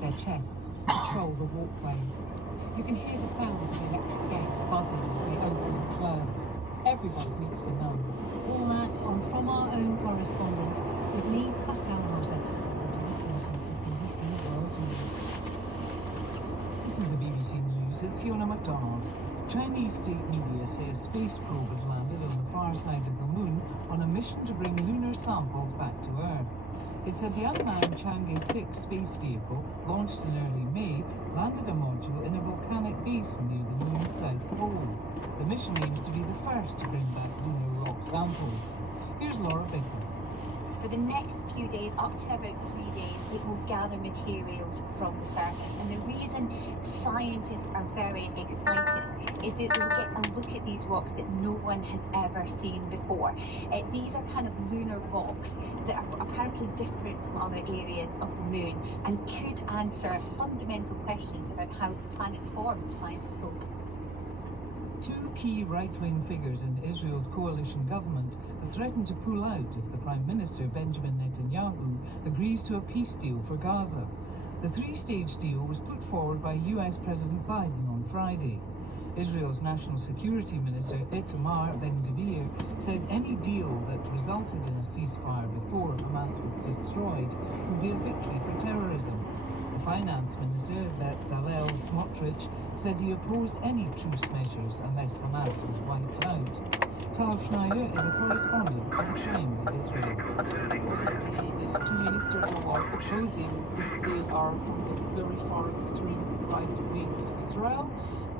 their chests, patrol the walkways. You can hear the sound of the electric gates buzzing as they open and close. Everyone greets the nuns. All that on From Our Own Correspondent with me, Pascal Martin, and to this bulletin of BBC World News. This is the BBC News with Fiona MacDonald. Chinese state media say a space probe has landed on the far side of the moon on a mission to bring lunar samples back to Earth. It said the unmanned Chang'e 6 space vehicle, launched in early May, landed a module in a volcanic basin near the moon's south pole. The mission aims to be the first to bring back lunar rock samples. Here's Laura Bicker. For the next few days, up to about 3 days, it will gather materials from the surface. And the reason scientists are very excited is that they'll get a look at these rocks that no one has ever seen before. These are kind of lunar rocks that are apparently different from other areas of the moon and could answer fundamental questions about how the planets formed, scientists hope. Two key right-wing figures in Israel's coalition government have threatened to pull out if the Prime Minister, Benjamin Netanyahu, agrees to a peace deal for Gaza. The three-stage deal was put forward by US President Biden on Friday. Israel's National Security Minister Itamar Ben-Gvir said any deal that resulted in a ceasefire before Hamas was destroyed would be a victory for terrorism. The Finance Minister, Bezalel Smotrich, said he opposed any truce measures unless Hamas was wiped out. Tal Schneider is a correspondent for the Times of Israel. Obviously, the two ministers who are proposing this deal are from the very far extreme right wing of Israel,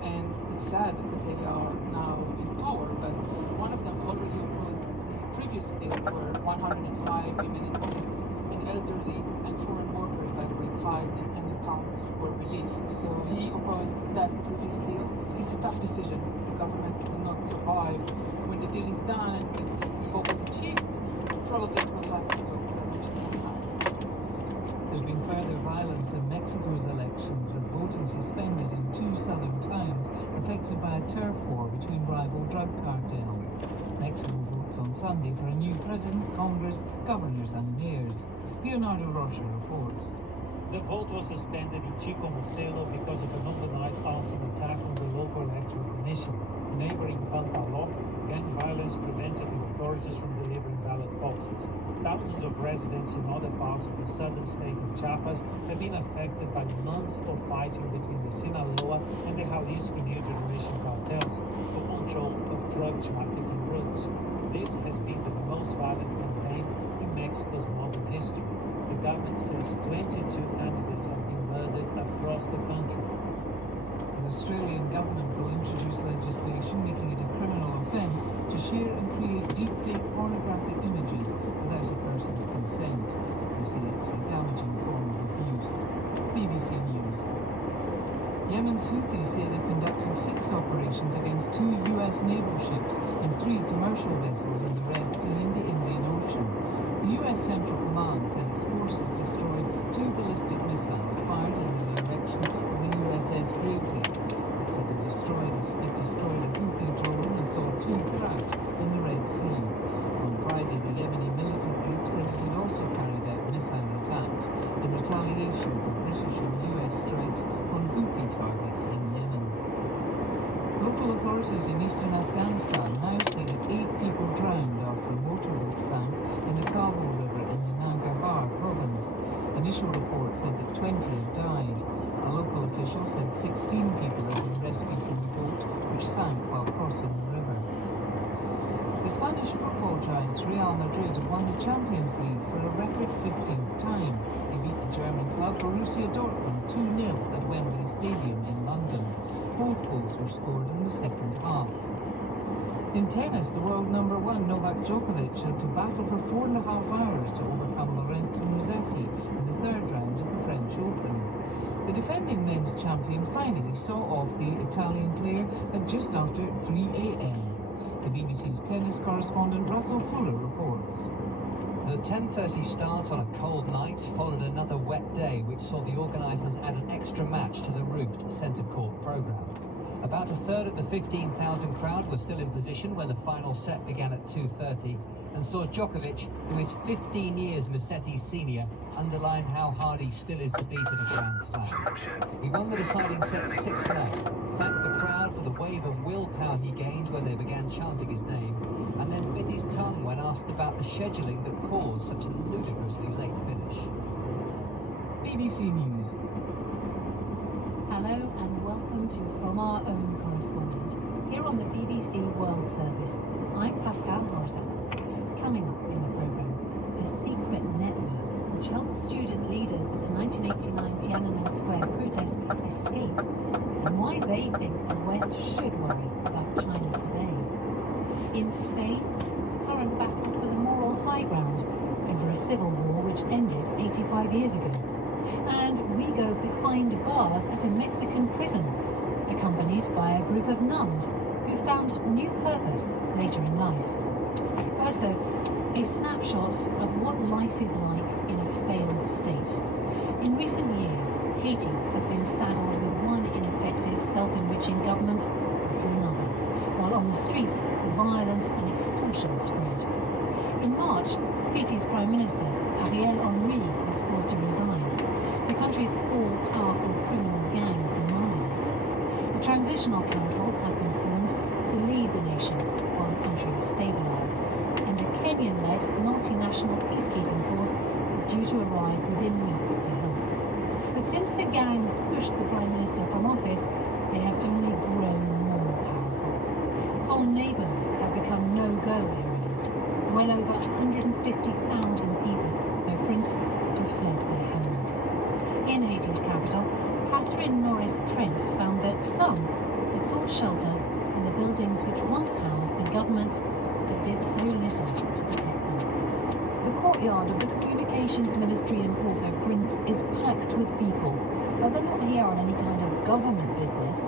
and it's sad that they are now in power, but one of them already opposed the previous deal where 105 immigrants and elderly and foreign workers like Taiz and Natal were released. So he opposed that previous deal. It's a tough decision. The government will not survive. When the deal is done and the hope is achieved, probably it will have to go to a much more time. There's been further violence in Mexico's elections, with voting suspended in two southern towns affected by a turf war between rival drug cartels. Mexico votes on Sunday for a new president, Congress, governors and mayors. Leonardo Rocha reports. The vote was suspended in Chico Muselo because of an overnight arson attack on the local electoral commission. In neighboring Pantaló, gang violence prevented the authorities from delivering ballot boxes. Thousands of residents in other parts of the southern state of Chiapas have been affected by months of fighting between the Sinaloa and the Jalisco New Generation cartels for control of drug trafficking routes. This has been the most violent campaign in Mexico's modern history. The government says 22 candidates have been murdered across the country. The Australian government will introduce legislation making it a criminal offence to share and create deepfake pornographic images without a person's consent. They say it's a damaging form of abuse. BBC News. Yemen's Houthis say they've conducted 6 operations against 2 US naval ships and 3 commercial vessels in the Red Sea and the Indian Ocean. The US Central Command said its forces destroyed 2 ballistic missiles fired in the direction of the USS Bravely. It said it destroyed a Houthi drone and saw 2 crash in the Red Sea. On Friday, the Yemeni militant group said it had also carried out missile attacks in retaliation for British and US strikes on Houthi targets in Yemen. Local authorities in eastern Afghanistan now say that 8 people drowned after a motorboat sank in the Kabul River in the Nangarhar province. Initial reports said that 20 had died. A local official said 16 people had been rescued from the boat, which sank while crossing the river. The Spanish football giants Real Madrid have won the Champions League for a record 15th time. They beat the German club Borussia Dortmund 2-0 at Wembley Stadium in London. Both goals were scored in the second half. In tennis, the world number 1 Novak Djokovic had to battle for 4.5 hours to overcome Lorenzo Musetti in the 3rd round of the French Open. The defending men's champion finally saw off the Italian player at just after 3 a.m. The BBC's tennis correspondent Russell Fuller reports. The 10:30 start on a cold night followed another wet day, which saw the organisers add an extra match to the roofed centre court programme. About a third of the 15,000 crowd were still in position when the final set began at 2:30, and saw Djokovic, who is 15 years Musetti's senior, underline how hard he still is to beat at a Grand Slam. He won the deciding set 6-love, thanked the crowd for the wave of willpower he gained when they began chanting his name, and then bit his tongue when asked about the scheduling that caused such a ludicrously late finish. BBC News. Hello and welcome to From Our Own Correspondent. Here on the BBC World Service, I'm Pascal Harter. Coming up in the programme, the secret network which helped student leaders at the 1989 Tiananmen Square protests escape, and why they think the West should worry about China today. In Spain, current battle for the moral high ground over a civil war which ended 85 years ago. And we go behind bars at a Mexican prison, accompanied by a group of nuns who found new purpose later in life. First though, a snapshot of what life is like in a failed state. In recent years, Haiti has been saddled with one ineffective, self-enriching government after another, while on the streets, violence and extortion spread. In March, Haiti's Prime Minister, Ariel Henry, was forced to resign. The country's all-powerful criminal gangs demanded it. A transitional council has been formed to lead the nation while the country is stabilised, and a Kenyan-led multinational peacekeeping force is due to arrive within weeks to help. But since the gangs pushed the Prime Minister from office, they have only grown more powerful. Whole neighbourhoods have become no-go areas. Well over 150,000 people, no prince, have fled their homes. In Haiti's capital, Catherine Norris Trent found that some had sought shelter in the buildings which once housed the government that did so little to protect them. The courtyard of the Communications Ministry in Port-au-Prince is packed with people, but they're not here on any kind of government business.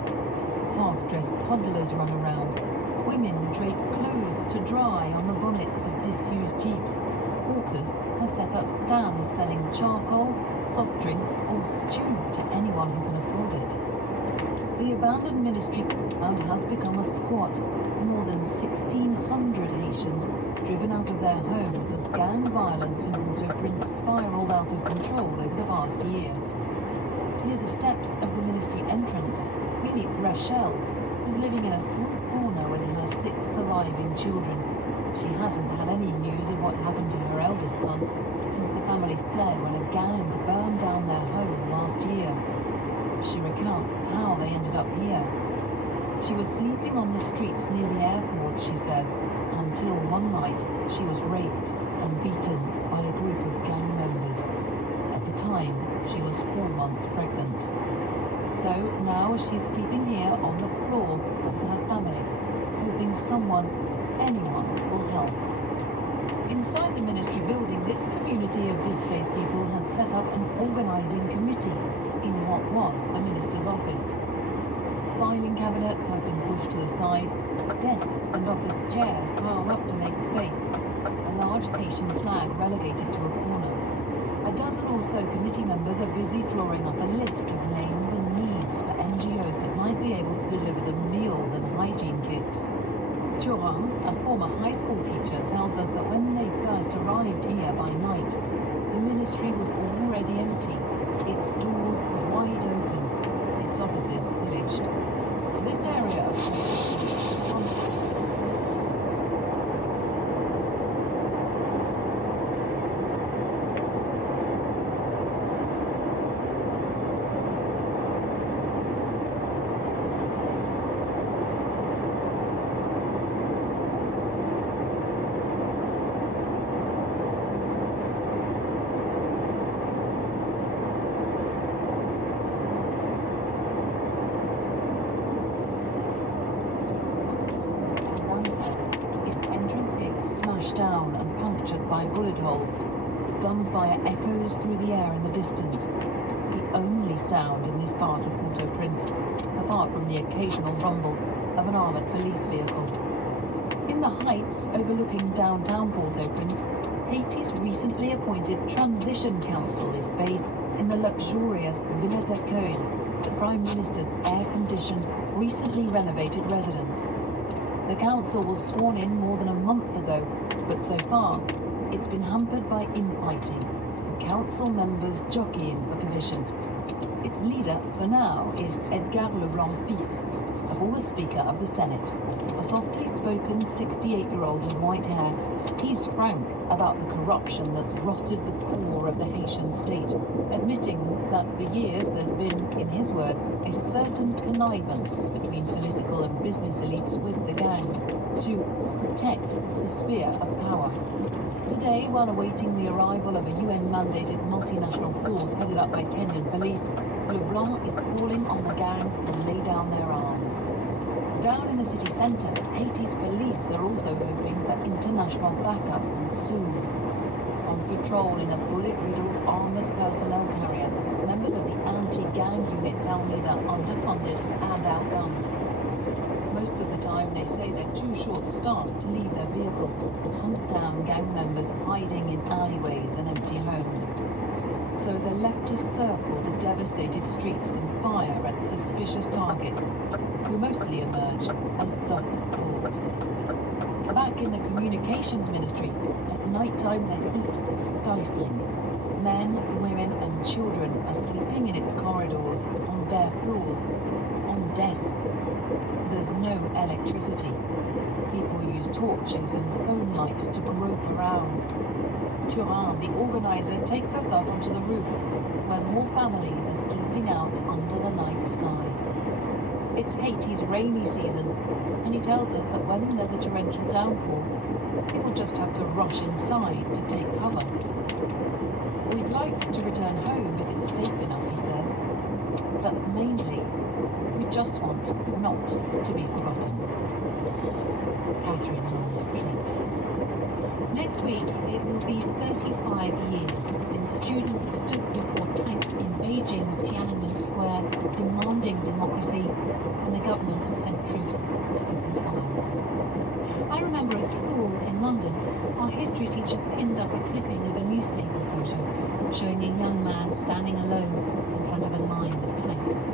Half-dressed toddlers run around. Women drape clothes to dry on the bonnets of disused jeeps. Hawkers have set up stands selling charcoal, soft drinks or stew to anyone who can afford it. The abandoned ministry ground has become a squat. More than 1,600 Haitians driven out of their homes as gang violence in Port-au-Prince spiraled out of control over the past year. Near the steps of the ministry entrance, we meet Rachel, who's living in a small corner with her 6 surviving children. She hasn't had any news of what happened to her eldest son since the family fled when a gang burned down their home last year. She recounts how they ended up here. She was sleeping on the streets near the airport, she says, until one night she was raped and beaten by a group of gang members. At the time, she was 4 months pregnant. So now she's sleeping here on the floor with her family, hoping someone, anyone, will help. Inside the ministry building, this community of displaced people has set up an organising committee in what was the minister's office. Filing cabinets have been pushed to the side, desks and office chairs piled up to make space, a large Haitian flag relegated to a corner. A dozen or so committee members are busy drawing up a list of names and needs for NGOs that might be able to deliver them meals and hygiene kits. Joran, a former high school teacher, tells us that when they first arrived here by night, the ministry was already empty, its doors wide open, its offices pillaged. This area of down and punctured by bullet holes. Gunfire echoes through the air in the distance. The only sound in this part of Port-au-Prince, apart from the occasional rumble of an armoured police vehicle. In the heights overlooking downtown Port-au-Prince, Haiti's recently appointed Transition Council is based in the luxurious Villa d'Accueil, the Prime Minister's air-conditioned, recently renovated residence. The council was sworn in more than a month ago, but so far, it's been hampered by infighting and council members jockeying for position. Its leader, for now, is Edgar Leblanc-Fils, a former Speaker of the Senate, a softly spoken 68-year-old with white hair. He's frank about the corruption that's rotted the core of the Haitian state, admitting that for years there's been, in his words, a certain connivance between political and business elites with the gangs to protect the sphere of power. Today, while awaiting the arrival of a UN-mandated multinational force headed up by Kenyan police, Leblanc is calling on the gangs to lay down their arms. Down in the city centre, Haiti's police are also hoping for international backup and soon. On patrol in a bullet-riddled armoured personnel carrier, members of the anti-gang unit tell me they're underfunded and outgunned. Most of the time they say they're too short-staffed to leave their vehicle, hunt down gang members hiding in alleyways and empty homes. So they're left to circle the devastated streets and fire at suspicious targets, who mostly emerge as dusk falls. Back in the communications ministry, at night time the heat is stifling. Men, women and children are sleeping in its corridors, on bare floors, on desks. There's no electricity. People use torches and phone lights to grope around. Turan, the organizer, takes us up onto the roof, where more families are sleeping out under the night sky. It's Haiti's rainy season, and he tells us that when there's a torrential downpour, people just have to rush inside to take cover. We'd like to return home if it's safe enough, he says, but mainly, we just want not to be forgotten. Catherine on the street. Next week, it will be 35 years since students stood before tanks in Beijing's Tiananmen Square demanding democracy, and the government sent troops to open fire. I remember at school in London, our history teacher pinned up a clipping of a newspaper photo showing a young man standing alone in front of a line of tanks.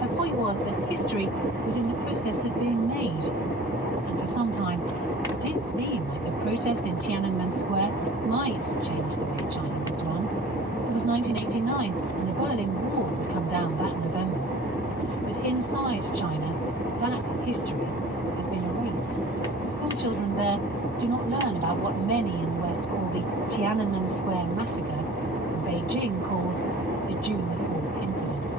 Her point was that history was in the process of being made, and for some time, it did seem like the protests in Tiananmen Square might change the way China was run. It was 1989, and the Berlin Wall would come down that November. But inside China, that history has been erased. School children there do not learn about what many in the West call the Tiananmen Square massacre, and Beijing calls the June 4th incident.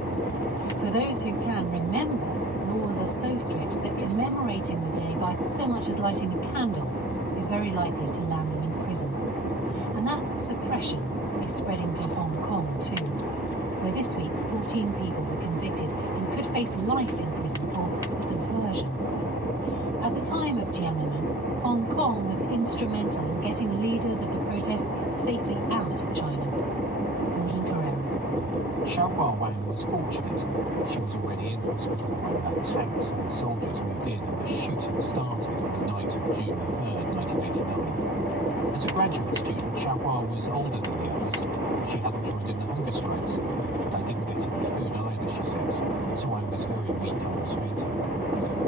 For those who can remember, laws are so strict that commemorating the day by so much as lighting a candle is very likely to land them in prison. And that suppression is spreading to Hong Kong too, where this week 14 people were convicted and could face life in prison for subversion. At the time of Tiananmen, Hong Kong was instrumental in getting leaders of the protests safely out of China. Gordon Carrera. Xiaohua Wang was fortunate. She was already in hospital when her tanks and soldiers moved in and the shooting started on the night of June 3rd, 1989. As a graduate student, Xiaohua was older than the others. She hadn't joined in the hunger strikes, but I didn't get any food either, she says, so I was very weak and was fainting.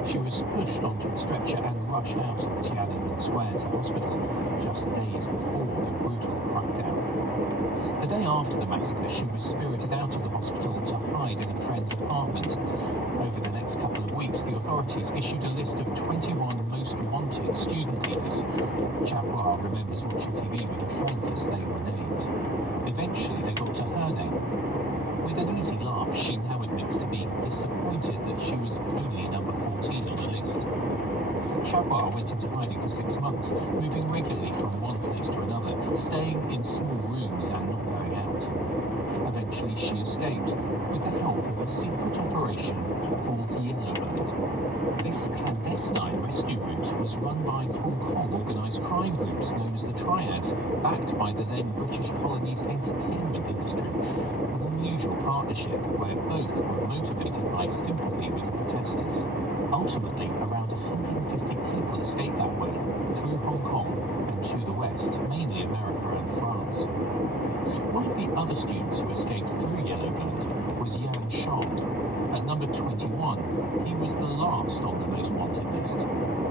She was pushed onto a stretcher and rushed out of Tiananmen Square to hospital just days before the brutal crackdown. The day after the massacre, she was spirited out of the hospital to hide in a friend's apartment. Over the next couple of weeks, the authorities issued a list of 21 most wanted student leaders. Xiaohua remembers watching TV with her friends as they were named. Eventually, they got to her name. With an easy laugh, she now admits to being disappointed that she was only number 14 on the list. Xiaohua went into hiding for 6 months, moving regularly from one place to another, staying in small rooms and not going out. Eventually, she escaped with the help of a secret operation called Yellowbird. This clandestine rescue route was run by Hong Kong organised crime groups known as the Triads, backed by the then British colony's entertainment industry. An unusual partnership where both were motivated by sympathy with the protesters. Ultimately, around 150 people escaped that way, through Hong Kong and to the West, mainly America and France. One of the other students who escaped through Yellowbird was Yan Shang. At number number 21. He was the last on the most wanted list,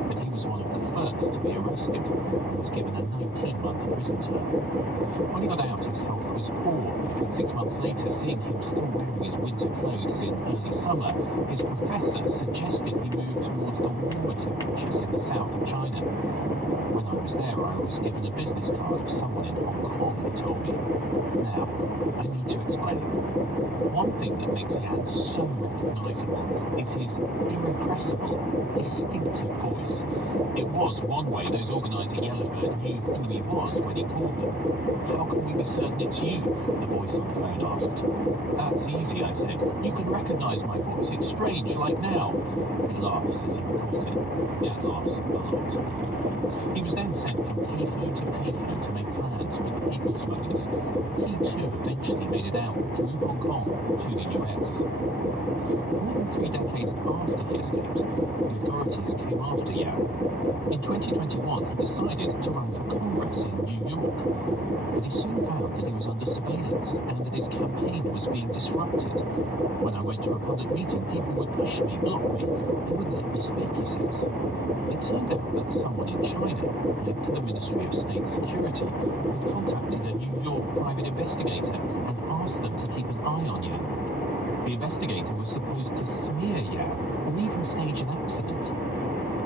but he was one of the first to be arrested and was given a 19-month prison term. When he got out, his health was poor. 6 months later, seeing him still wearing his winter clothes in early summer, his professor suggested he move towards the warmer temperatures in the south of China. When I was there, I was given a business card of someone in Hong Kong who told me. Now, I need to explain. One thing that makes Yan so recognisable is his irrepressible, distinctive voice. It was one way those organising Yellowbird knew who he was when he called them. How can we be certain it's you? The voice on the phone asked. That's easy, I said. You can recognise my voice. It's strange, like now. He laughs as he recalls it. Yan laughs a lot. He was then sent from payphone to payphone to make plans with the people smugglers. He too eventually made it out through Hong Kong to the US. More than 3 decades after he escaped, the authorities came after Yao. In 2021, he decided to run for Congress in New York, but he soon found that he was under surveillance and that his campaign was being disrupted. When I went to a public meeting, people would push me, block me. They wouldn't let me speak, he says. It turned out that someone in China, linked to the Ministry of State Security, had contacted a New York private investigator and asked them to keep an eye on Yao. The investigator was supposed to smear Yao and even stage an accident.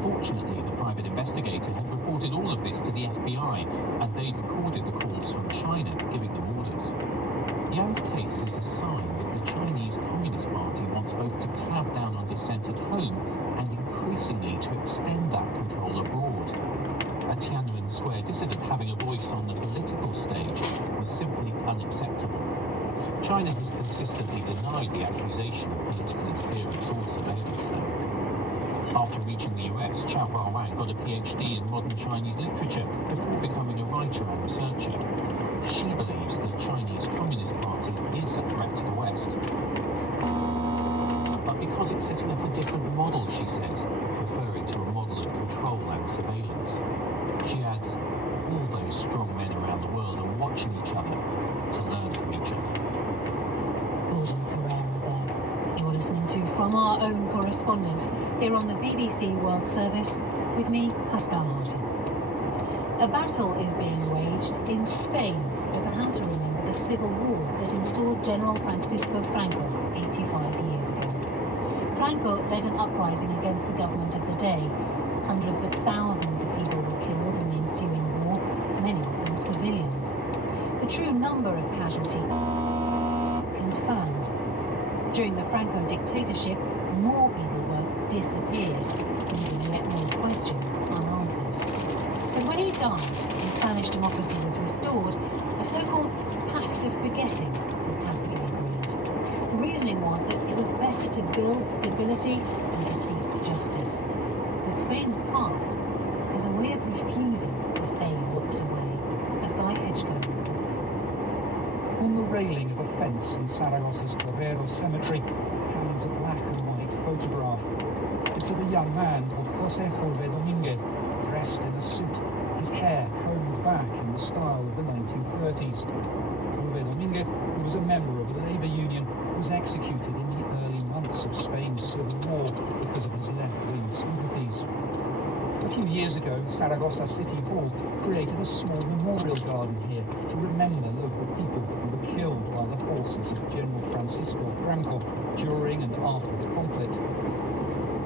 Fortunately, the private investigator had reported all of this to the FBI, and they'd recorded the calls from China giving them orders. Yan's case is a sign that the Chinese Communist Party wants both to clamp down on dissent at home and increasingly to extend that control abroad. A Tiananmen Square dissident having a voice on the political stage was simply unacceptable. China has consistently denied the accusation of political interference or surveillance, though. After reaching the US, Chao Huawang got a PhD in modern Chinese literature before becoming a writer and researcher. She believes the Chinese Communist Party is a threat to the West. But because it's setting up a different model, she says, referring to a model of control and surveillance. She adds, all those strong men around the world are watching each other to learn from each other. Gordon Carrera there. You're listening to From Our Own Correspondent here on the BBC World Service with me, Pascal Harton. A battle is being waged in Spain over how to remember the civil war that installed General Francisco Franco 85 years ago. Franco led an uprising against the government of the day. Hundreds of thousands of people were killed in the ensuing war, many of them civilians. The true number of casualties confirmed. During the Franco dictatorship, more people were disappeared, leaving yet more questions unanswered. But when he died and Spanish democracy was restored, a so-called pact of forgetting was tacitly agreed. The reasoning was that it was better to build stability than to seek justice. But Spain's past has a way of refusing to stay locked away, as Guy Hedgecoe reports. On the railing of a fence in Saragossa's Toreros Cemetery hangs a black and white photograph. It's of a young man called José Jorge Domínguez, dressed in a suit, his hair combed back in the style of the 1930s. Jorge Domínguez, who was a member of a labour union, was executed in the early months of Spain's civil war because of his left-wing sympathies. A few years ago, Saragossa City Hall created a small memorial garden here to remember local people who were killed by the forces of General Francisco Franco during and after the conflict.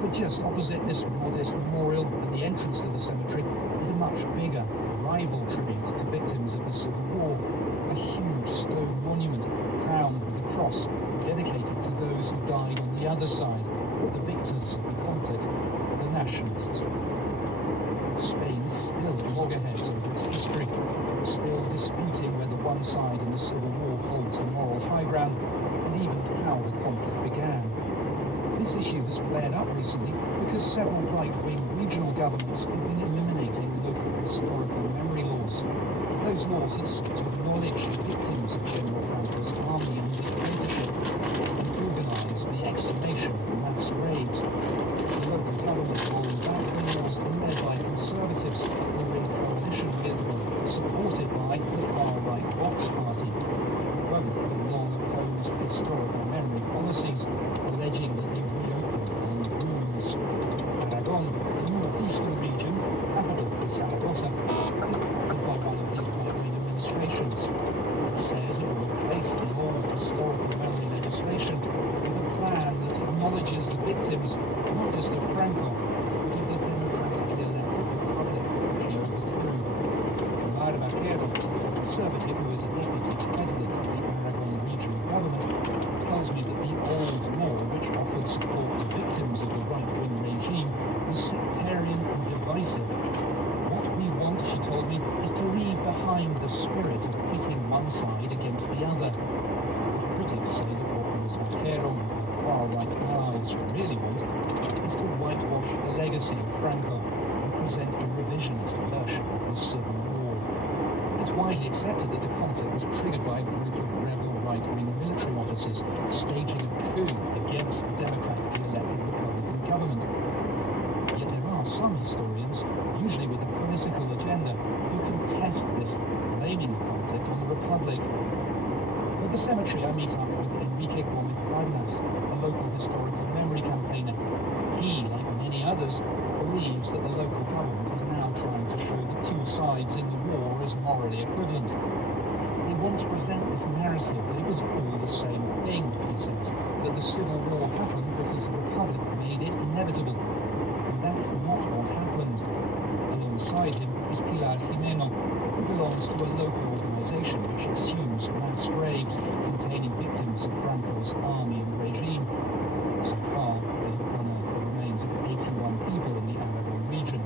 But just opposite this modest memorial at the entrance to the cemetery is a much bigger, rival tribute to victims of the Civil War, a huge stone monument crowned with a cross dedicated to those who died on the other side, the victors of the conflict, the nationalists. Spain is still at loggerheads over its history, still disputing whether one side in the Civil War holds the moral high ground, and even how the conflict began. This issue has flared up recently because several right-wing regional governments have been eliminating local historical memory laws. Those laws had sought to acknowledge the victims of General Franco's army and dictatorship and organise the exhumation of mass graves. The local governments rolling back the laws led by Conservatives who were in coalition with or supported by the far-right Vox Party. Both have long opposed historical memory policies, alleging that they images the victims, not just of Franco, but of the democratically elected republic which he overthrew. Omar Vaquero, a conservative who is a deputy president of the Aragon regional government, tells me that the old law, which offered support to victims of the right-wing regime, was sectarian and divisive. What we want, she told me, is to leave behind the spirit of pitting one side against the other. But critics say that what Ms. Vaquero and her far-right allies really want is to whitewash the legacy of Franco and present a revisionist version of the Civil War. It's widely accepted that the conflict was triggered by a group of rebel right-wing military officers staging a coup against the democratically elected Republican government. Yet there are some historians, usually with a political agenda, who contest this, blaming the conflict on the Republic. At the cemetery, I meet up with Enrique Gómez Vargas, a local historical memory campaigner. He, like many others, believes that the local government is now trying to show the two sides in the war as morally equivalent. They want to present this narrative that it was all the same thing, he says, that the Civil War happened because the Republic made it inevitable. And that's not what happened. Alongside him is Pilar Jimeno, who belongs to a local organisation which exhumes mass graves containing victims of Franco's army and regime. So far, they have unearthed the remains of 81 people in the Aragon region.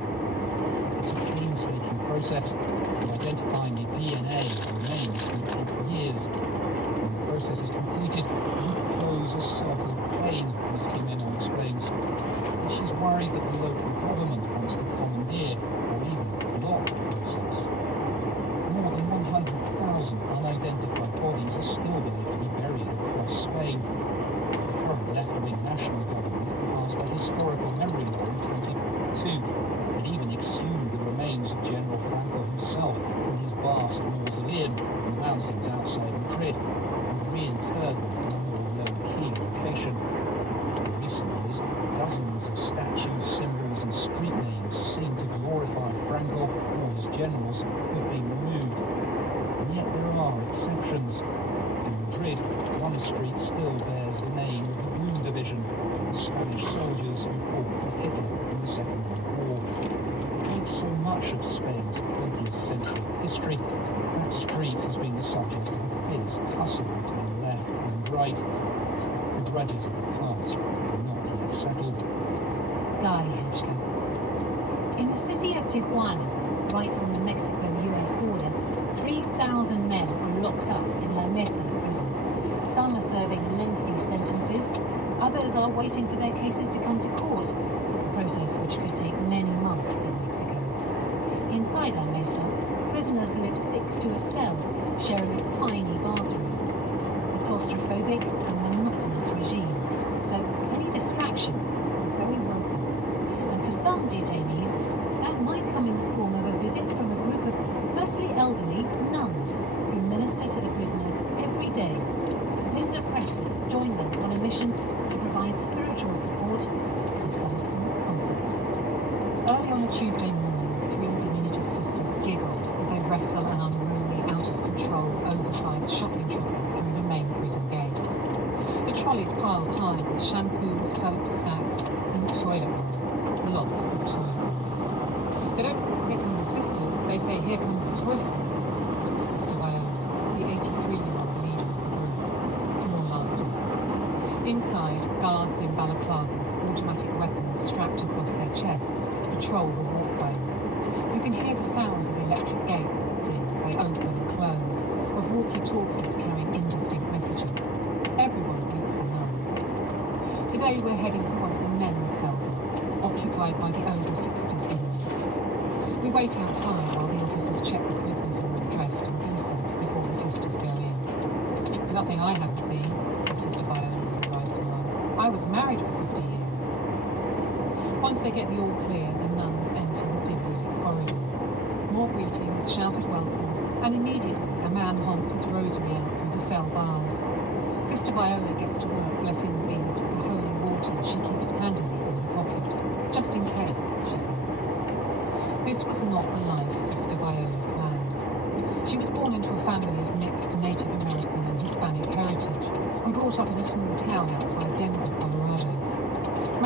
It's a painstaking process, and identifying the DNA of the remains can take years. When the process is completed, you close a circle of pain, Ms. Jimeno explains. And she's worried that the local government wants to commandeer or even block the process. More than 100,000 unidentified bodies are still believed to be buried across Spain. The current left-wing national government passed a historical memory law in 2022 that even exhumed the remains of General Franco himself from his vast mausoleum in the mountains outside Madrid and reinterred them in a more low-key location. In recent years, dozens of statues, symbols and street names seen to glorify Franco or his generals have been removed. And yet there are exceptions. In Madrid, one street still bears the name of the Blue Division, the Spanish soldiers who fought for Hitler in the Second World War. Like so much of Spain's 20th century history, that street has been the subject of a fierce tussle between left and right. The grudges of the past are not yet settled. Guy Henschke. In the city of Tijuana, right on the Mexico-US border, 3,000 men are locked up in La Mesa prison. Some are serving lengthy sentences, others are waiting for their cases to come to court, a process which could take many months in Mexico. Inside La Mesa, prisoners live 6 to a cell, sharing a tiny bathroom. It's a claustrophobic and monotonous regime, so any distraction is very welcome. And for some detainees, that might come in the form of a visit from a group of mostly elderly nuns who minister to the prisoners every day. Linda Presley joined them on a mission to provide spiritual support and some small comfort. Early on a Tuesday morning, 3 diminutive sisters giggled as they wrestle an unruly, out-of-control, oversized shopping trolley through the main prison gates. The trolley's piled high with shampoo, soap, snacks, and toilet roll. Lots of toilet rolls. They don't "Here come the sisters," they say "Here comes the toilet roll." But Sister Viola, the 83-year-old leader of the group, more laughter. Inside, guards in balaclavas, automatic weapons strapped across their chests, patrol the walkways. You can hear the sounds of electric gates as they open and close, of walkie-talkies carrying indistinct messages. Everyone greets the nuns. Today we're heading for one of the men's cell blocks, occupied by the over 60s inmates. We wait outside while the officers check the prisoners are all dressed and decent before the sisters go in. It's nothing I haven't seen, says Sister Viola with a wry smile. I was married for 50 years. Once they get the all clear, the nuns enter the dimly lit corridor. More greetings, shouted welcomes, and immediately a man honks his rosary out through the cell bars. Sister Viola gets to work blessing the beads with the holy water she keeps handily in her pocket, just in case, she says. This was not the life Sister Viola planned. She was born into a family of mixed Native American and Hispanic heritage and brought up in a small town outside Denver, Colorado.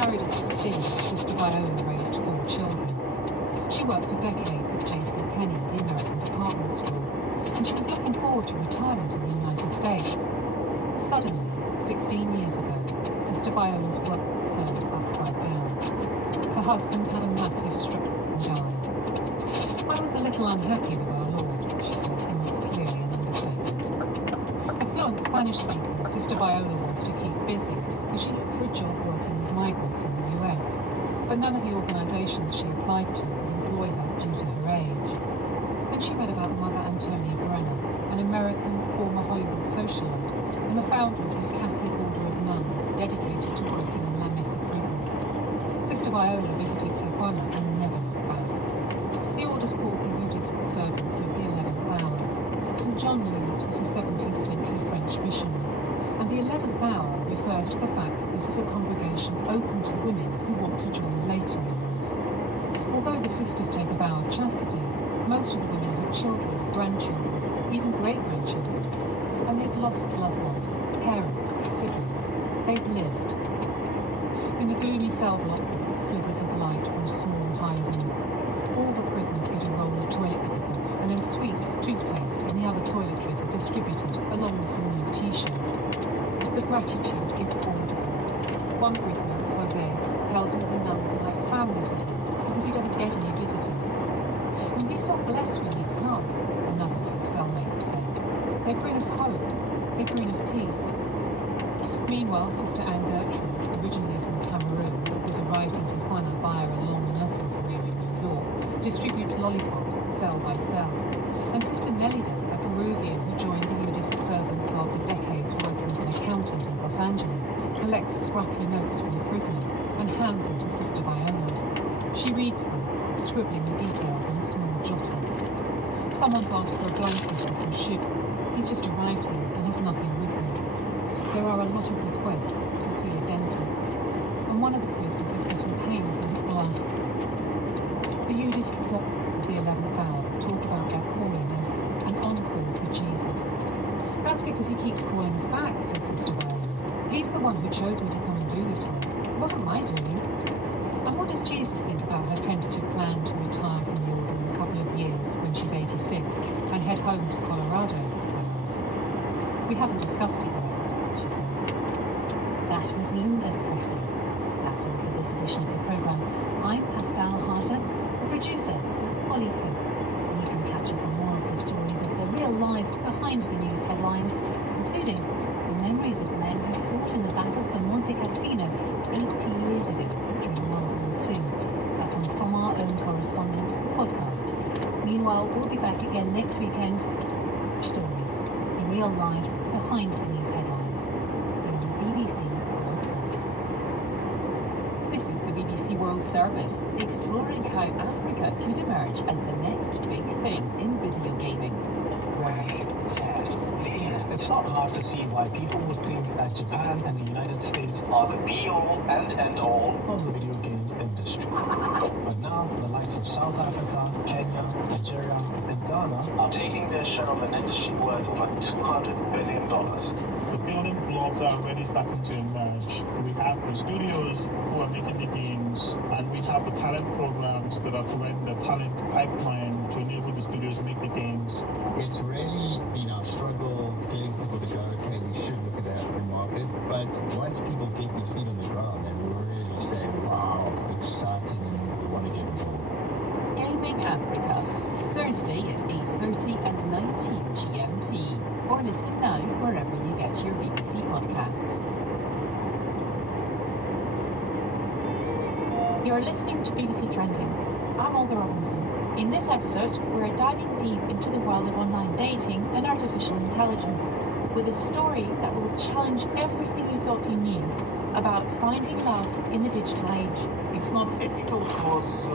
Married as 16, Sister Viola raised 4 children. She worked for decades at J.C. Penney, the American department store, and she was looking forward to retirement in the United States. Suddenly, 16 years ago, Sister Viola's world turned upside down. Her husband had a massive stroke and died. I was a little unhappy with our Lord, she said, in what's clearly an understatement. A fluent Spanish speaker, Sister Viola wanted to keep busy, so she looked for a job working with migrants in the US. But none of the organisations she applied to would employ her due to her age. Then she read about Mother Antonia Brenner, an American former Hollywood socialite, and the founder of this Catholic order of nuns dedicated to working in La Mesa prison. Sister Viola visited Tijuana and never looked back. The order's called the Eudist Servants of the 11th Hour. St. John Eudes was a 17th century French missionary, and the 11th Hour refers to the fact that this is a congregation open to women who want to join later in life. Although the sisters take a vow of chastity, most of the women have children, grandchildren, even great-grandchildren, and they've lost loved ones, parents, siblings. They've lived. In the gloomy cell block with its slivers of light from small high window, all the prisoners get a roll of toilet paper, and then sweets, toothpaste, and the other toiletries are distributed, along with some new t-shirts. The gratitude is audible. One prisoner, Jose, tells me the nuns are like family to him because he doesn't get any visitors. And we feel blessed when they come, another of his cellmates says. They bring us hope. They bring us peace. Meanwhile, Sister Anne Gertrude, originally from Cameroon, but who's arrived in Tijuana via a long nursing career in New York, distributes lollipops cell by cell. And Sister Nelida, a Peruvian who joined the Eudist servants after decades working as an accountant in Los Angeles, collects scrappy notes from the prisoners and hands them to Sister Viola. She reads them, scribbling the details in a small jotter. Someone's asked for a blanket and some sugar. He's just arrived here and has nothing with him. There are a lot of requests to see a dentist, and one of the prisoners is getting pain from his glasses. The Eudists of the 11th Hour talk about their calling as an encore for Jesus. That's because he keeps calling us back, says Sister Viola. He's the one who chose me to come and do this work. It wasn't my doing. And what does Jesus think about her tentative plan to retire from the order in a couple of years when she's 86 and head home to Colorado? I ask. We haven't discussed it yet, she says. That was Linda Pressing. That's all for this edition of the programme. I'm Pascal Harter. The producer was Polly Hope. And you can catch up on more of the stories of the real lives behind the news headlines, including the memories of men who fought in the battle for Monte Cassino 80 years ago during World War II. That's on From Our Own Correspondents, the podcast. Meanwhile, we'll be back again next weekend. Stories, the real lives behind the news headlines. You're on the BBC World Service. This is the BBC World Service, exploring how Africa could emerge as the next big thing in video gaming. It's not hard to see why people would think that Japan and the United States are the be-all and end-all of the video game industry. But now, the likes of South Africa, Kenya, Nigeria, and Ghana are taking their share of an industry worth over $200 billion. The building blocks are already starting to emerge. We have the studios who are making the games, and we have the talent programs that are providing the talent pipeline to enable the studios to make the games. It's really been our struggle getting people to go, okay, we should look at the African market. But once people get their feet on the ground, they really say, wow, exciting, and we want to get involved. Gaming Africa, Thursday at 8:30 and 19 GMT. Or listen now wherever you get your BBC podcasts. You're listening to BBC Trending. I'm Olga Robinson. In this episode, we're diving deep into the world of online dating and artificial intelligence with a story that will challenge everything you thought you knew about finding love in the digital age. It's not ethical because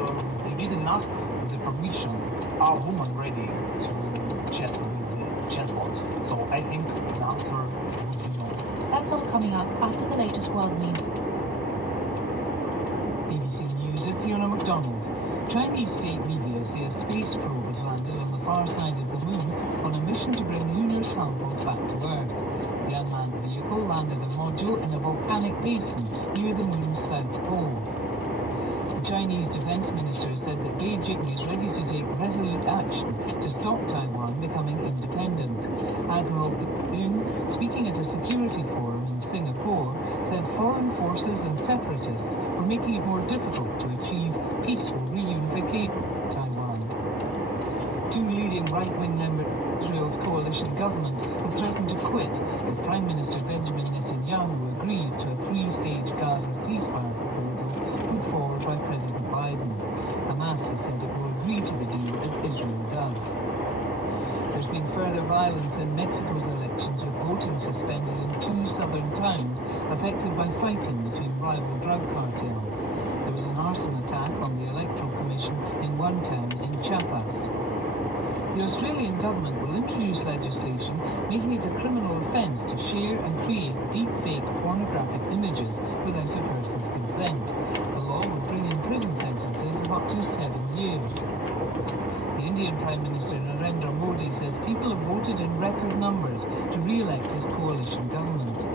you didn't ask the permission. Are women ready to chat with the chatbot? So I think his answer would be no. That's all coming up after the latest world news. BBC News at Fiona MacDonald. Chinese state media say a space probe has landed on the far side of the moon on a mission to bring lunar samples back to Earth. The unmanned vehicle landed a module in a volcanic basin near the moon's south pole. The Chinese defense minister said that Beijing is ready to take resolute action to stop Taiwan becoming independent. Admiral Yun, speaking at a security forum in Singapore, said foreign forces and separatists were making it more difficult to achieve peaceful reunification of Taiwan. Two leading right-wing members of Israel's coalition government have threatened to quit if Prime Minister Benjamin Netanyahu agrees to a three-stage Gaza ceasefire proposal put forward by President Biden. Hamas has said it will agree to the deal if Israel does. There's been further violence in Mexico's elections, with voting suspended in two southern towns affected by fighting between rival drug cartels. There was an arson attack on the Electoral Commission in one town in Chiapas. The Australian government will introduce legislation making it a criminal offence to share and create deepfake pornographic images without a person's consent. The law would bring in prison sentences of up to 7 years. The Indian Prime Minister Narendra Modi says people have voted in record numbers to re-elect his coalition government.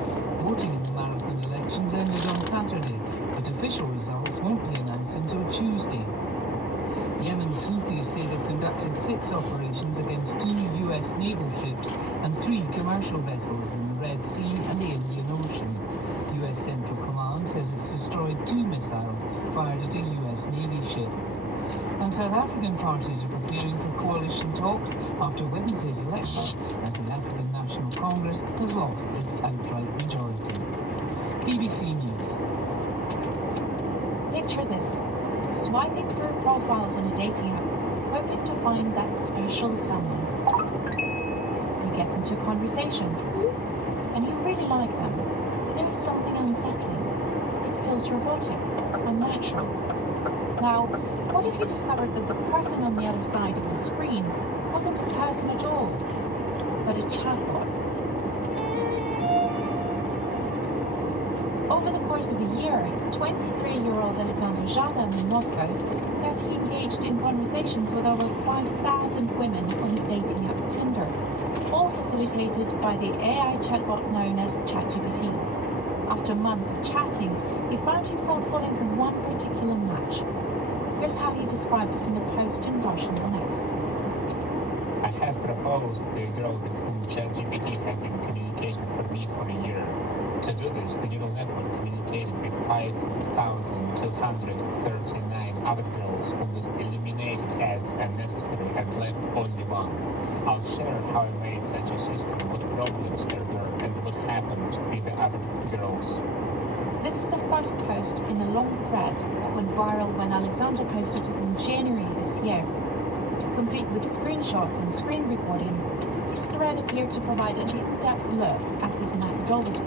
Voting in the marathon elections ended on Saturday, but official results won't be announced until Tuesday. Yemen's Houthis say they've conducted 6 operations against 2 US naval ships and 3 commercial vessels in the Red Sea and the Indian Ocean. US Central Command says it's destroyed 2 missiles fired at a US Navy ship. And South African parties are preparing for coalition talks after Wednesday's election, as the African National Congress has lost its outright majority. BBC News. Picture this. Swiping through profiles on a dating app, hoping to find that special someone. You get into a conversation, and you really like them, but there is something unsettling. It feels robotic, unnatural. Now, what if you discovered that the person on the other side of the screen wasn't a person at all, but a chatbot? Over the course of a year, 23-year-old Alexander Zhadan in Moscow says he engaged in conversations with over 5,000 women on the dating app Tinder, all facilitated by the AI chatbot known as ChatGPT. After months of chatting, he found himself falling for one particular match. Here's how he described it in a post in Russian on X. I have proposed to a girl with whom ChatGPT had been communicating for me for a year. To do this, the neural network communicated with 5,239 other girls whom it eliminated as unnecessary and left only one. I'll share how I made such a system, what problems there were, and what happened with the other girls. This is the first post in a long thread that went viral when Alexander posted it in January this year. Complete with screenshots and screen recording, this thread appeared to provide an in-depth look at his methodology,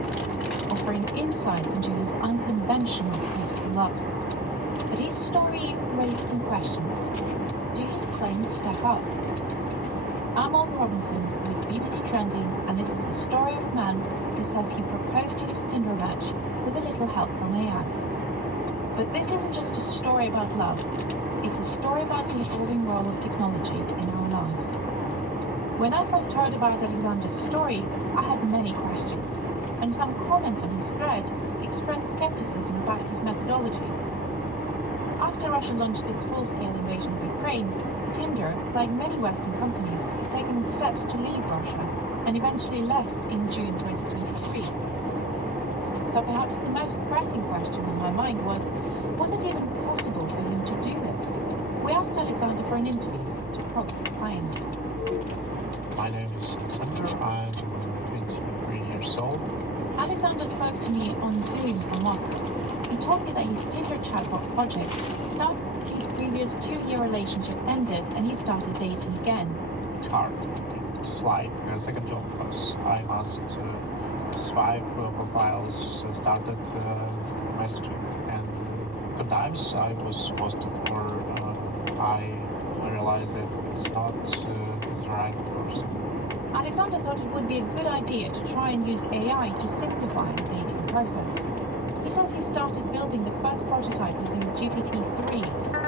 offering insights into his unconventional quest for love. But his story raised some questions. Do his claims stack up? I'm Olga Robinson with BBC Trending, and this is the story of a man who says he proposed to his Tinder match with a little help from AI. But this isn't just a story about love, it's a story about the evolving role of technology in our lives. When I first heard about Alexander's story, I had many questions, and some comments on his thread expressed skepticism about his methodology. After Russia launched its full-scale invasion of Ukraine, Tinder, like many Western companies, had taken steps to leave Russia, and eventually left in June 2023. So perhaps the most pressing question on my mind was it even possible for him to do this? We asked Alexander for an interview to prod his claims. My name is Alexander. I'm 23 years old. Alexander spoke to me on Zoom from Moscow. He told me that his Tinder chatbot project started when his previous 2-year relationship ended and he started dating again. It's hard. It's like a second job because I must swipe profiles, started messaging, and sometimes I was posted or I realized that it's not the right person. Alexander thought it would be a good idea to try and use AI to simplify the dating process. He says he started building the first prototype using GPT-3,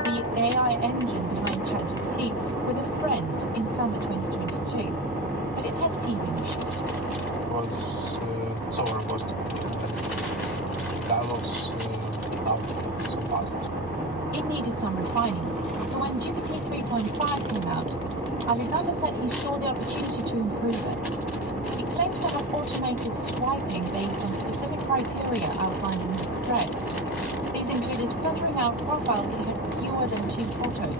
the AI engine behind ChatGPT, with a friend in summer 2022, but it had teething issues. It was so robust develops now so fast. It needed some refining, so when GPT 3.5 came out, Alexander said he saw the opportunity to improve it. He claims to have automated swiping based on specific criteria outlined in his thread. These included filtering out profiles that had fewer than 2 photos,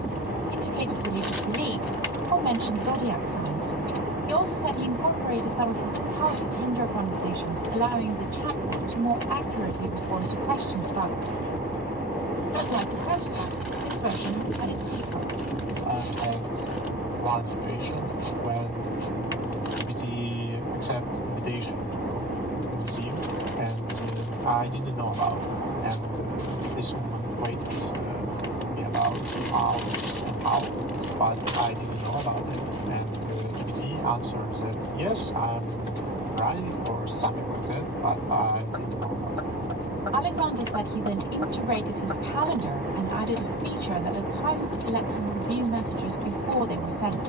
indicated religious beliefs, or mentioned zodiac signs. He also said he incorporated some of his past Tinder conversations, allowing the chatbot to more accurately respond to questions back. But like the prototype, this version had its hiccups. I had one situation when GPT accepted invitation to the museum, and I didn't know about it. And this woman waited me about hours and hours, but I didn't know about it. And GPT answered that yes, I'm ready or something like that, but I didn't know about it. Alexander said he then integrated his calendar and added a feature that had timers select and review messages before they were sent.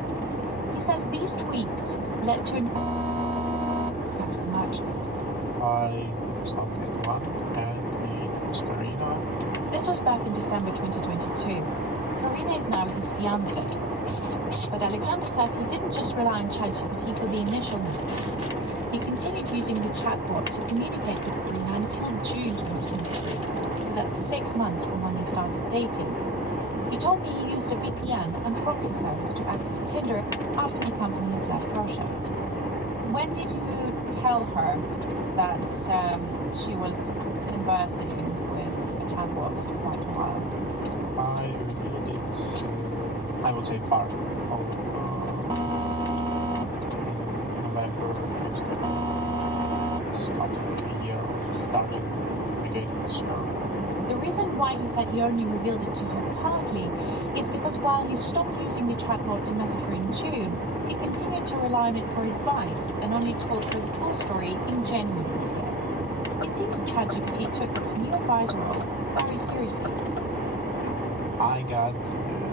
He says these tweaks led to an successful matches. I selected one, and it was Karina. This was back in December 2022. Karina is now his fiancée. But Alexander says he didn't just rely on ChatGPT for the initial messages. He continued using the chatbot to communicate with Karina until June 2023, so that's 6 months from when they started dating. He told me he used a VPN and proxy service to access Tinder after the company had left Russia. When did you tell her that she was conversing with a chatbot for quite a while? I reviewed it, I would say part of November. It's not a year started engaging with her. The reason why he said he only revealed it to her partly is because while he stopped using the chatbot to message her in June, he continued to rely on it for advice and only told her the full story in January this year. It seems ChatGPT took its new advisor role very seriously. I got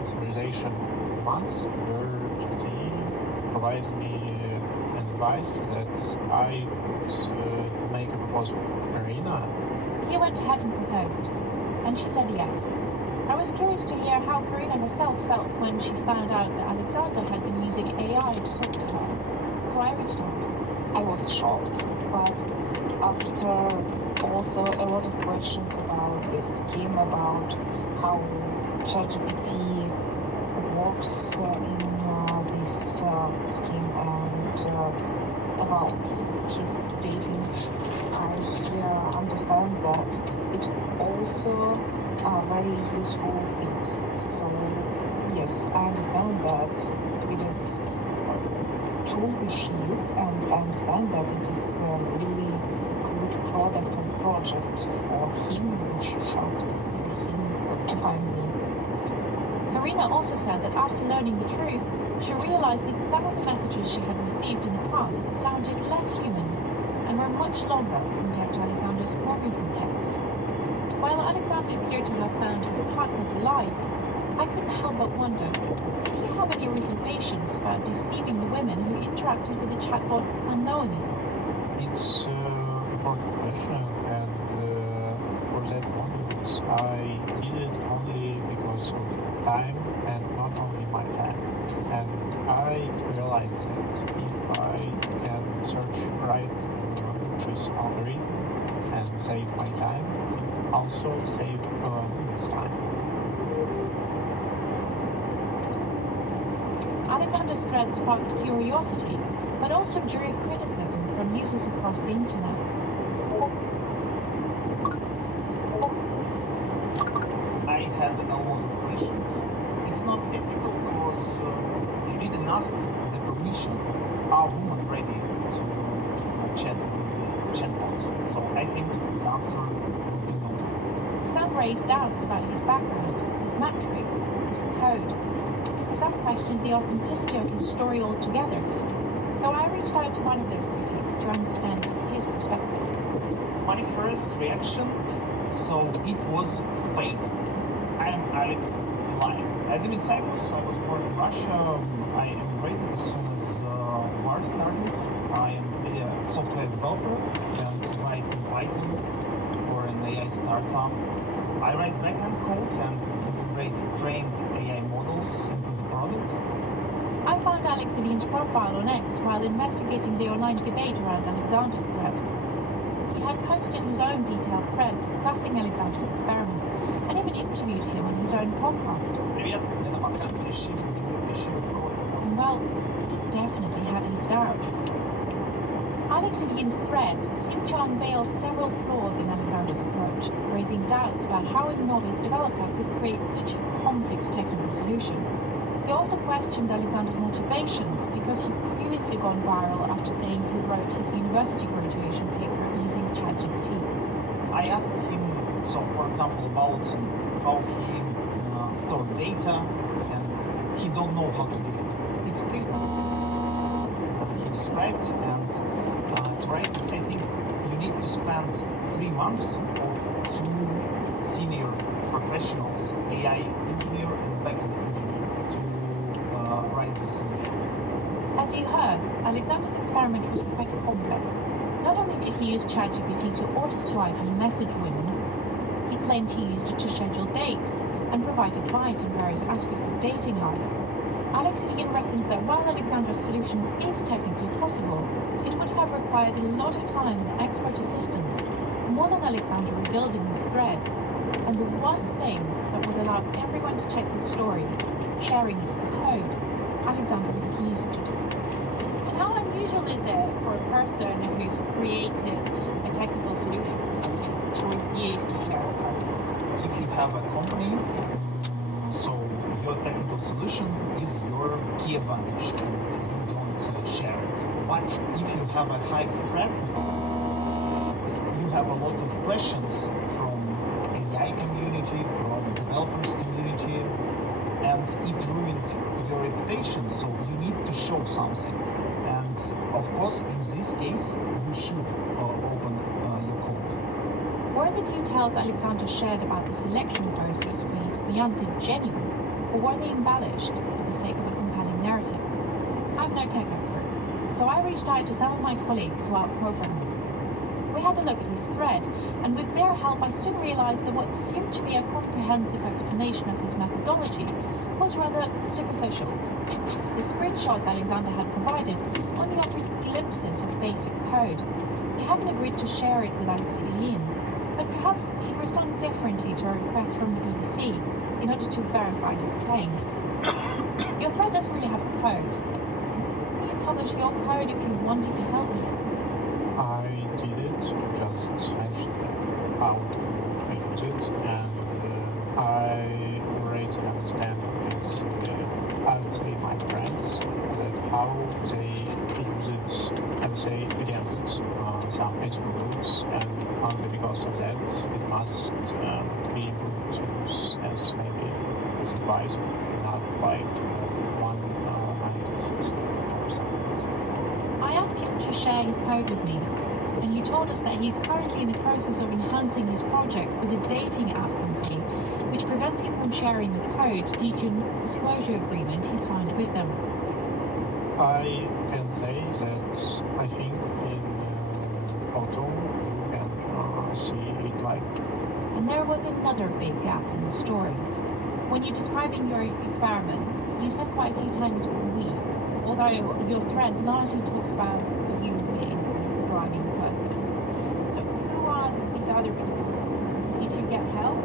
summarization months where GPT provides me advice that I would make a proposal to Karina. He went ahead and proposed, and she said yes. I was curious to hear how Karina herself felt when she found out that Alexander had been using AI to talk to her. So I reached out. I was shocked, but after also a lot of questions about the scheme, about how ChatGPT works in this scheme, and about his dating, I understand that it also very useful things. So yes, I understand that it is a tool which he used, and I understand that it is a really good product and project for him, which helped him to find me. Karina also said that after learning the truth, she realized that some of the messages she had received in the past sounded less human and were much longer compared to Alexander's more recent texts. While Alexander appeared to have found his partner for life, I couldn't help but wonder, did he have any reservations about deceiving the women who interacted with the chatbot unknowingly? It's an important question, and for that moment, I did it only because of time and not only my time. And I realized that if I can search right with algorithm and save my time, it also save women's time. Alexander's thread sparked curiosity, but also drew criticism from users across the internet. I had a lot of questions. It's not ethical because you didn't ask the permission. Are women ready to chat with the chatbot? So I think the answer would be no. Some raised doubts about his background, his metric, his code. Some questioned the authenticity of his story altogether. So I reached out to one of those critics to understand his perspective. My first reaction, so it was fake. I am Alex Elian. I live in Cyprus. I was born in Russia. I immigrated as soon as war started. I am a software developer and write in Python for an AI startup. I write backend code and integrate trained AI models into the product. I found Alex Aline's profile on X while investigating the online debate around Alexander's thread. He had posted his own detailed thread discussing Alexander's experiment and even interviewed him on his own podcast. And well, he definitely had his doubts. Alex Aline's thread seemed to unveil several flaws in Alexander's approach, raising doubts about how a novice developer could create such a complex technical solution. He also questioned Alexander's motivations because he'd previously gone viral after saying he wrote his university graduation paper using ChatGPT. I asked him, so for example, about how he stored data, and he don't know how to do it. It's pretty he described, and to write it, I think you need to spend 3 months of 2 senior professionals, AI engineer and backend engineer, to write the solution. As you heard, Alexander's experiment was quite complex. Not only did he use ChatGPT to auto-swipe and message women, he claimed he used it to schedule dates and provide advice on various aspects of dating life. Alex Aline reckons that while Alexander's solution is technically possible, it would have required a lot of time and expert assistance, more than Alexander revealed in his thread. And the one thing that would allow everyone to check his story, sharing his code, Alexander refused to do. And how unusual is it for a person who's created a technical solution to refuse to share a code? If you have a company, so your technical solution is your key advantage and you don't share it. But if you have a hype threat, you have a lot of questions from AI community, from developers community, and it ruined your reputation, so you need to show something. And of course, in this case, you should open your code. Were the details Alexander shared about the selection process for his fiancée genuine, or were they embellished for the sake of a compelling narrative? I'm no tech expert, so I reached out to some of my colleagues who are programmers. We had a look at his thread, and with their help I soon realized that what seemed to be a comprehensive explanation of his methodology was rather superficial. The screenshots Alexander had provided only offered glimpses of basic code. He hadn't agreed to share it with Alex Aline, but perhaps he'd respond differently to a request from the BBC in order to verify his claims. Your thread doesn't really have a code. Will you publish your code if you wanted to help me? I did it, just mentioned how to use it, and I already understand this. I would say my friends, that how they use it, I would say, against some ethical rules, and only because of that it must be improved to use as maybe as advice, not like 196 or something. I asked him to share his code with me, and he told us that he's currently in the process of enhancing his project with a dating app company, which prevents him from sharing the code due to a disclosure agreement he signed with them. I can say that I think in autumn you can see it like. And there was another big gap in the story. When you're describing your experiment, you said quite a few times "we," although your thread largely talks about you being the driving person. So who are these other people? Did you get help?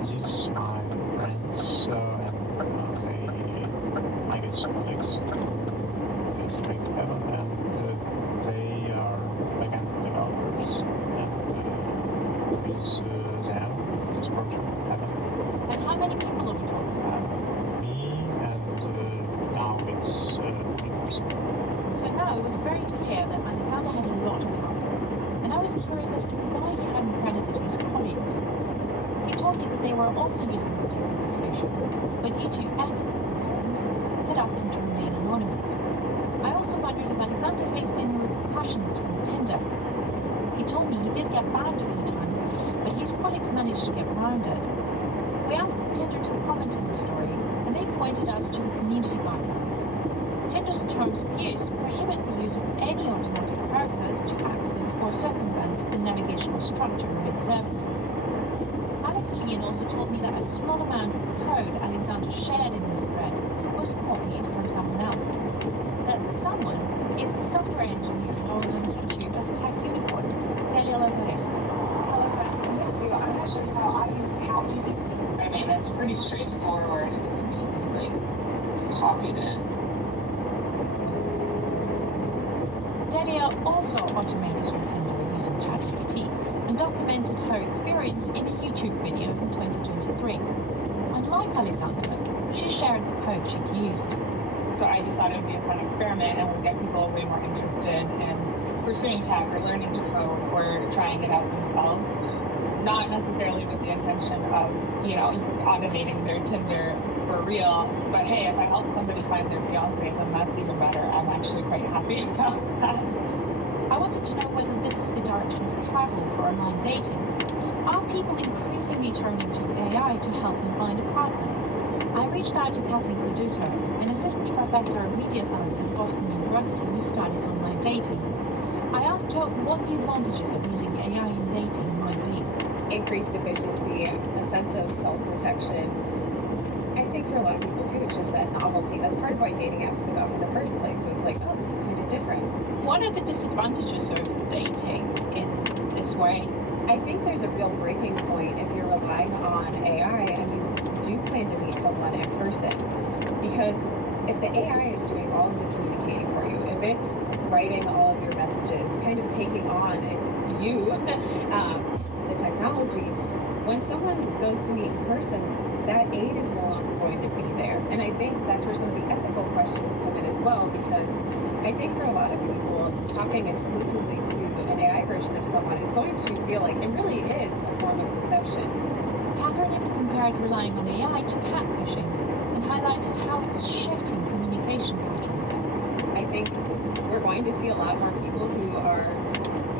These my friends and they, I guess, colleagues, things like that, and they are backend developers, and with them this project happened. And how many people are we talking about? Me and now it's 3 person. So now it was very clear that Alexander had a lot of help, and I was curious as to why he hadn't credited his colleagues. He told me that they were also using the technical solution, but due to ethical concerns, had asked him to remain anonymous. I also wondered if Alexander faced any repercussions from Tinder. He told me he did get banned a few times, but his colleagues managed to get around it. We asked Tinder to comment on the story, and they pointed us to the community guidelines. Tinder's terms of use prohibit the use of any automatic process to access or circumvent the navigational structure of its services. Alex Lillian also told me that a small amount of code Alexander shared in this thread was copied from someone else. That someone is a software engineer known on YouTube as Tech Unicorn, Delia Lazarescu. I'm not sure how I use ChatGPT. I mean, that's pretty straightforward. It doesn't mean like copied it. Delia also automated her Tinder using ChatGPT and documented her experience in a YouTube video in 2023. Unlike Alexander, she shared the code she'd used. So I just thought it would be a fun experiment and would get people way more interested in pursuing tech or learning to code or trying it out themselves. Not necessarily with the intention of, automating their Tinder for real, but hey, if I help somebody find their fiance, then that's even better. I'm actually quite happy about that. I wanted to know whether this is the direction of travel for online dating. Are people increasingly turning to AI to help them find a partner? I reached out to Kathleen Caduto, an assistant professor of media science at Boston University who studies online dating. I asked her what the advantages of using AI in dating might be. Increased efficiency, a sense of self-protection. I think for a lot of people too, it's just that novelty. That's part of why dating apps took off in the first place. So it's like, oh, this is kind of different. What are the disadvantages of dating in this way? I think there's a real breaking point if you're relying on AI and you do plan to meet someone in person. Because if the AI is doing all of the communicating for you, if it's writing all of your messages, kind of taking on you, the technology, when someone goes to meet in person, that aid is no longer going to be there. And I think that's where some of the ethical questions come in as well, because I think for a lot of people, talking exclusively to an AI version of someone is going to feel like it really is a form of deception. Catherine even compared relying on AI to catfishing and highlighted how it's shifting communication patterns. I think we're going to see a lot more people who are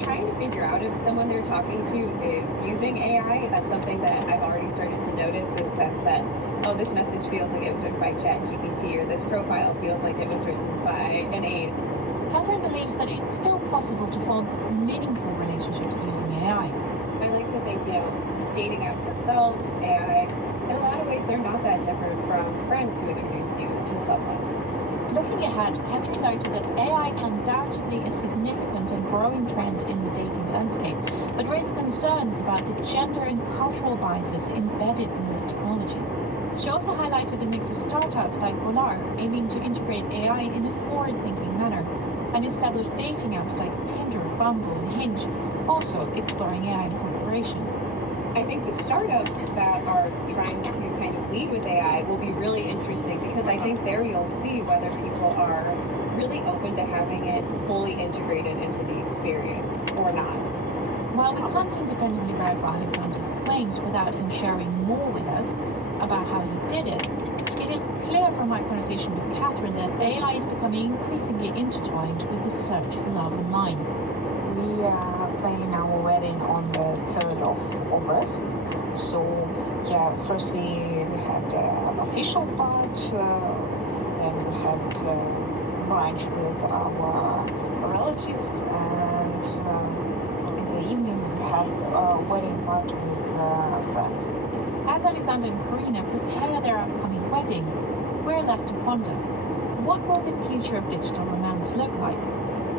trying to figure out if someone they're talking to is using AI. That's something that I've already started to notice, this sense that, oh, this message feels like it was written by ChatGPT, or this profile feels like it was written by an aide. Catherine believes that it's still possible to form meaningful relationships using AI. I like to think, dating apps themselves, AI, in a lot of ways they're not that different from friends who introduce you to someone. Looking ahead, Catherine noted that AI is undoubtedly a significant and growing trend in the dating landscape, but raised concerns about the gender and cultural biases embedded in this technology. She also highlighted a mix of startups like Polar aiming to integrate AI in a forward-thinking manner, and established dating apps like Tinder, Bumble, and Hinge, also exploring AI incorporation. I think the startups that are trying to kind of lead with AI will be really interesting, because I think there you'll see whether people are really open to having it fully integrated into the experience or not. While we can't independently verify Alexander's claims without him sharing more with us about how he did it, it is clear from my conversation with Catherine that AI is becoming increasingly intertwined with the search for love online. We are planning our wedding on the 3rd of August. So, firstly we had the official part, then we had brunch with our relatives, and in the evening we had a wedding part with friends. As Alexander and Karina prepare their upcoming wedding, we're left to ponder, what will the future of digital romance look like?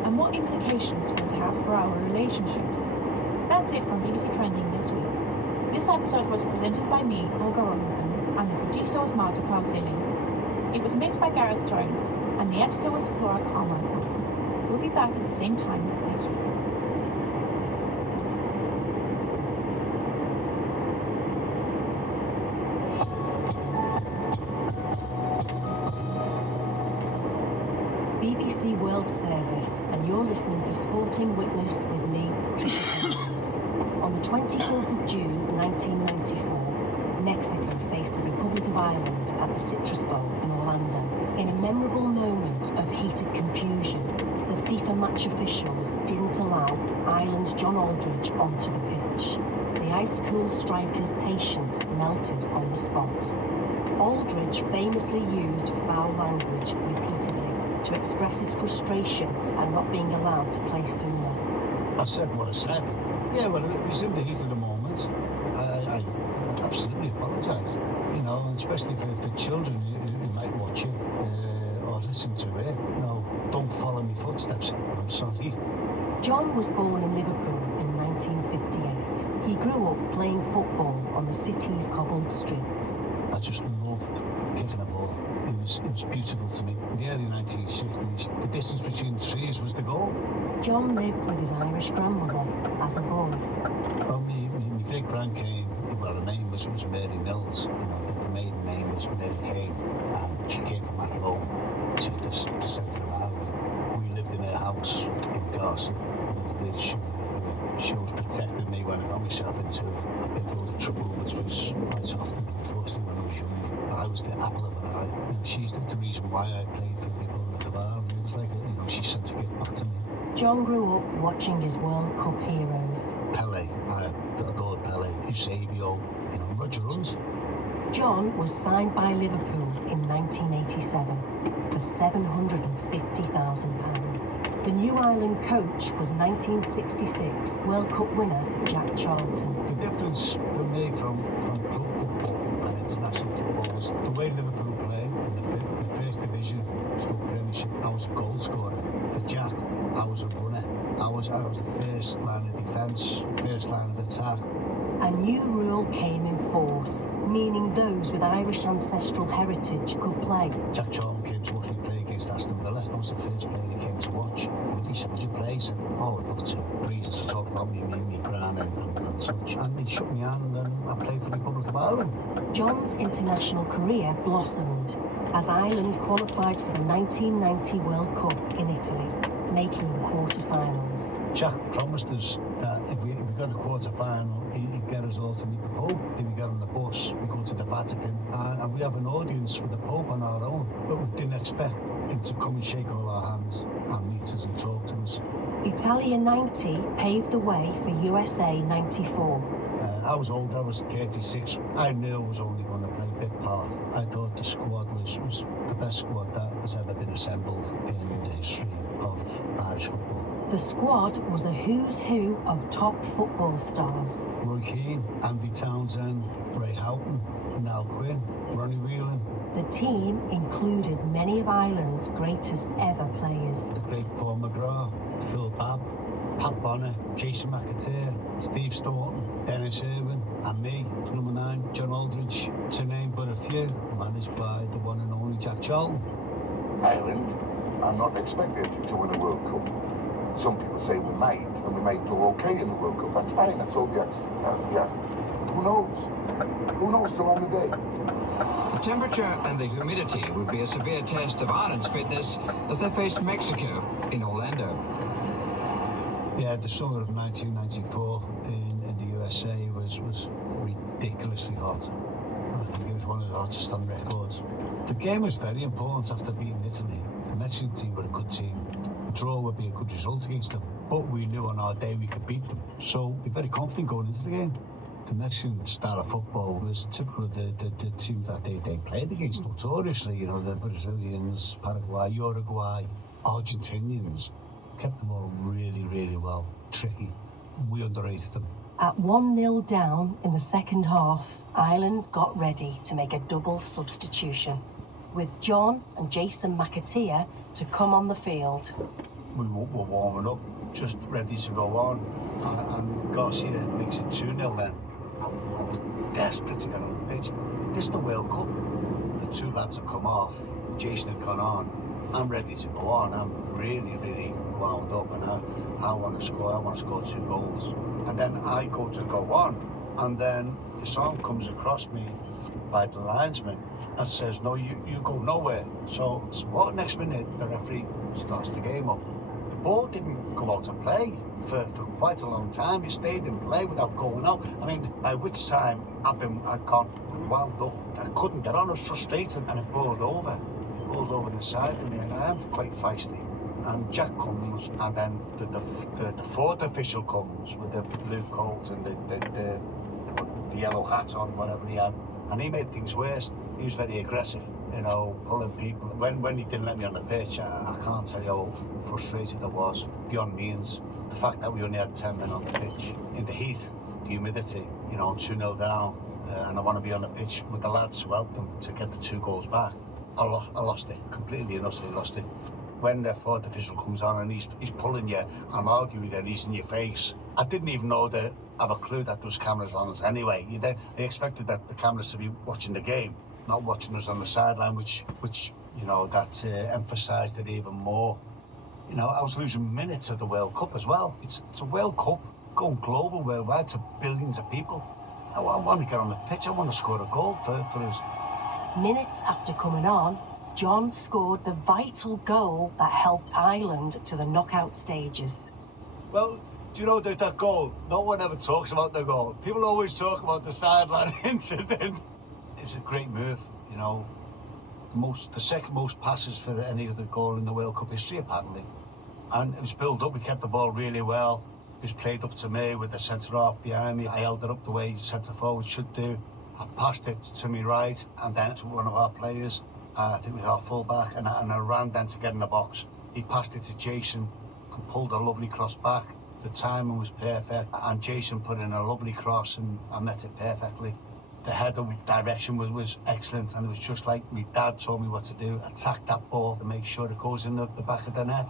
And what implications will it have for our relationships? That's it from BBC Trending this week. This episode was presented by me, Olga Robinson, and the producer was Marta Pausili. It was mixed by Gareth Jones, and the editor was Flora Carmichael. We'll be back at the same time next week. BBC World Service, and you're listening to Sporting Witness with me, Trisha Penrose. On the 24th of June 1994, Mexico faced the Republic of Ireland at the Citrus Bowl in Orlando. In a memorable moment of heated confusion, the FIFA match officials didn't allow Ireland's John Aldridge onto the pitch. The ice-cool striker's patience melted on the spot. Aldridge famously used foul language repeatedly. to express his frustration at not being allowed to play sooner. I said what I said. Yeah, well, it was in the heat of the moment. I absolutely apologise. You know, and especially for children who might watch it or listen to it. No, don't follow my footsteps. I'm sorry. John was born in Liverpool in 1958. He grew up playing football on the city's cobbled streets. I just loved kicking a ball. It was beautiful to me. In the early 1960s, the distance between the trees was the goal. John lived with his Irish grandmother as a boy. Well, my great-grand came, well, her name was Mary Mills. You know, the maiden name was Mary Kane. She came from Athlone. She's the centre of Ireland. We lived in her house in Carson, under the bridge in Liverpool. She always protected me when I got myself into a big load of trouble, which was quite often, unfortunately, when I was young. But I was the apple of her eye. You know, she's the reason why I played for the Republic of Ireland. It was like, you know, she sent to give back to me. John grew up watching his World Cup heroes. Pele, I adored Pele, Eusebio, you know, Roger Hunt. John was signed by Liverpool in 1987 for £750,000. The New Ireland coach was 1966 World Cup winner Jack Charlton. The difference for me from club football and international football was the way Liverpool played in the first division, stroke Premiership. I was a goal scorer. For Jack, I was a runner. I was the first line of defence, first line of attack. A new rule came in force, meaning those with Irish ancestral heritage could play. Jack Charlton came to watch me play against Aston Villa. I was the first player he came to watch. When he said, "Would you play?" He said, "Oh, I'd love to." Reasons to talk about me gran and such. And he shook me hand and I played for the Republic of Ireland. John's international career blossomed as Ireland qualified for the 1990 World Cup in Italy, making the quarter-finals. Jack promised us that if we got the quarter-final, he'd get us all to meet the Pope. Then we get on the bus, we go to the Vatican, and we have an audience with the Pope on our own. But we didn't expect him to come and shake all our hands and meet us and talk to us. Italia 90 paved the way for USA 94. I was old, I was 36. I knew I was only going to play a bit part. I thought the squad was the best squad that has ever been assembled in the history of Irish football. The squad was a who's who of top football stars. Roy Keane, Andy Townsend, Ray Houghton, Niall Quinn, Ronnie Whelan. The team included many of Ireland's greatest ever players. The great Paul McGrath, Phil Babb, Pat Bonner, Jason McAteer, Steve Staunton, Dennis Irwin, and me, number 9, John Aldridge, to name but a few, managed by the one and only Jack Charlton. Ireland are not expected to win a World Cup. Some people say we might, and we might do okay in the World Cup. That's fine, that's all we ask. Who knows? Who knows till on the day? The temperature and the humidity would be a severe test of Ireland's fitness as they faced Mexico in Orlando. Yeah, the summer of 1994 in the USA was ridiculously hot. I think it was one of the hottest on records. The game was very important after beating Italy. The Mexican team were a good team. A draw would be a good result against them, but we knew on our day we could beat them. So we're very confident going into the game. The Mexican style of football was typical of the teams that they played against notoriously. You know, the Brazilians, Paraguay, Uruguay, Argentinians. Kept them all really, really well. Tricky. We underrated them. At 1-0 down in the second half, Ireland got ready to make a double substitution, with John and Jason McAteer to come on the field. We were warming up, just ready to go on, and Garcia makes it 2-0 then. I was desperate to get on the pitch. This is the World Cup. The two lads have come off. Jason had gone on. I'm ready to go on. I'm really, really wound up, and I want to score. I want to score 2 goals. And then I go to go on, and then the song comes across me by the linesman and says, "No, you go nowhere." So what? Next minute, the referee starts the game up. The ball didn't go out and play for quite a long time. It stayed in play without going out. I mean, by which time I'd gone wound up. I couldn't get on. I was frustrated, and it boiled over. It boiled over inside of me, and I am quite feisty. And Jack comes, and then the fourth official comes with the blue coat and the yellow hat on, whatever he had. And he made things worse. He was very aggressive. you know, pulling people. When he didn't let me on the pitch, I can't tell you how frustrated I was, beyond means. The fact that we only had 10 men on the pitch, in the heat, the humidity, you know, 2-0 down, and I want to be on the pitch with the lads to help them to get the 2 goals back. I lost it, completely and utterly lost it. When the fourth official comes on and he's pulling you, I'm arguing and he's in your face. I didn't even know that, have a clue that there was cameras on us anyway. They expected that the cameras to be watching the game, not watching us on the sideline, which you know, that emphasised it even more. You know, I was losing minutes of the World Cup as well. It's a World Cup going global, worldwide, to billions of people. I want to get on the pitch, I want to score a goal for us. Minutes after coming on, John scored the vital goal that helped Ireland to the knockout stages. Well, do you know that goal? No one ever talks about the goal. People always talk about the sideline incident. It's a great move, you know. The second most passes for any other goal in the World Cup history, apparently. And it was built up, we kept the ball really well. It was played up to me with the centre-half behind me. I held it up the way centre-forward should do. I passed it to me right and then to one of our players. I think it was our full-back, and I ran then to get in the box. He passed it to Jason and pulled a lovely cross back. The timing was perfect, and Jason put in a lovely cross and I met it perfectly. The header direction was excellent, and it was just like my dad told me what to do: attack that ball and make sure it goes in the back of the net.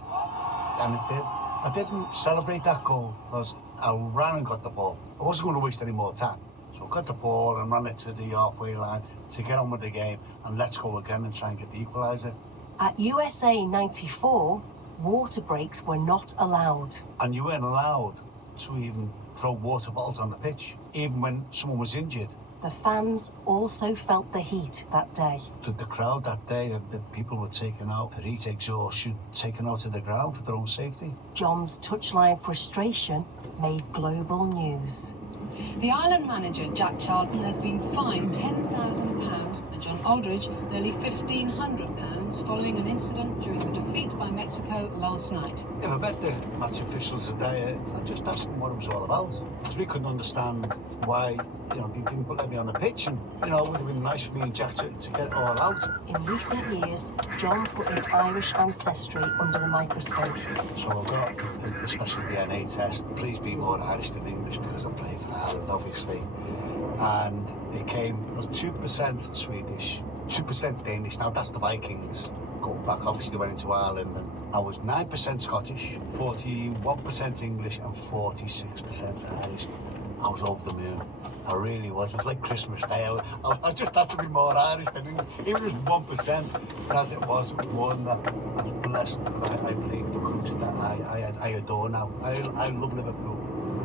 And it did. I didn't celebrate that goal because I ran and got the ball. I wasn't going to waste any more time. So I got the ball and ran it to the halfway line to get on with the game, and let's go again and try and get the equaliser. At USA 94, water breaks were not allowed. And you weren't allowed to even throw water bottles on the pitch, even when someone was injured. The fans also felt the heat that day. The crowd that day, the people were taken out for heat exhaustion, taken out to the ground for their own safety. John's touchline frustration made global news. The Ireland manager, Jack Charlton, has been fined £10,000 and John Aldridge nearly £1,500 following an incident during the defeat by Mexico last night. If I met the match officials today, I'd just ask them what it was all about. Because we couldn't understand why, you know, people didn't let me on the pitch, and, you know, it would have been nice for me and Jack to get it all out. In recent years, John put his Irish ancestry under the microscope. So I got a special DNA test. Please be more Irish than English, because I play for Ireland, obviously. And it was 2% Swedish, 2% Danish. Now that's the Vikings. Going back, obviously they went into Ireland, and I was 9% Scottish, 41% English and 46% Irish. I was over the moon. I really was. It was like Christmas Day. I just had to be more Irish than English. Even if it was 1%, but as it was one, I was blessed that I played for the country that I adore now. I love Liverpool,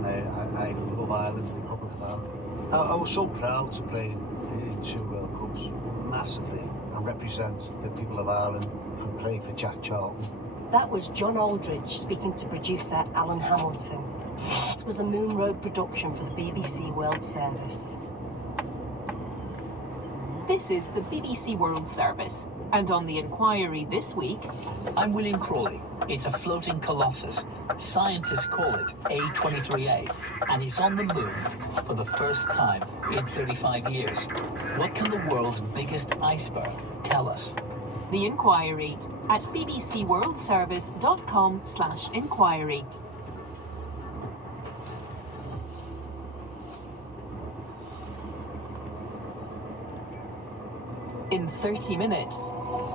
and I love Ireland, the Republic of Ireland. I was so proud to play in 2 World Cups, massively, and represent the people of Ireland and play for Jack Charlton. That was John Aldridge speaking to producer Alan Hamilton. This was a Moon Road production for the BBC World Service. This is the BBC World Service, and on the inquiry this week... I'm William Crawley. It's a floating colossus. Scientists call it A23A, and it's on the moon for the first time in 35 years. What can the world's biggest iceberg tell us? The inquiry at bbcworldservice.com/inquiry. In 30 minutes,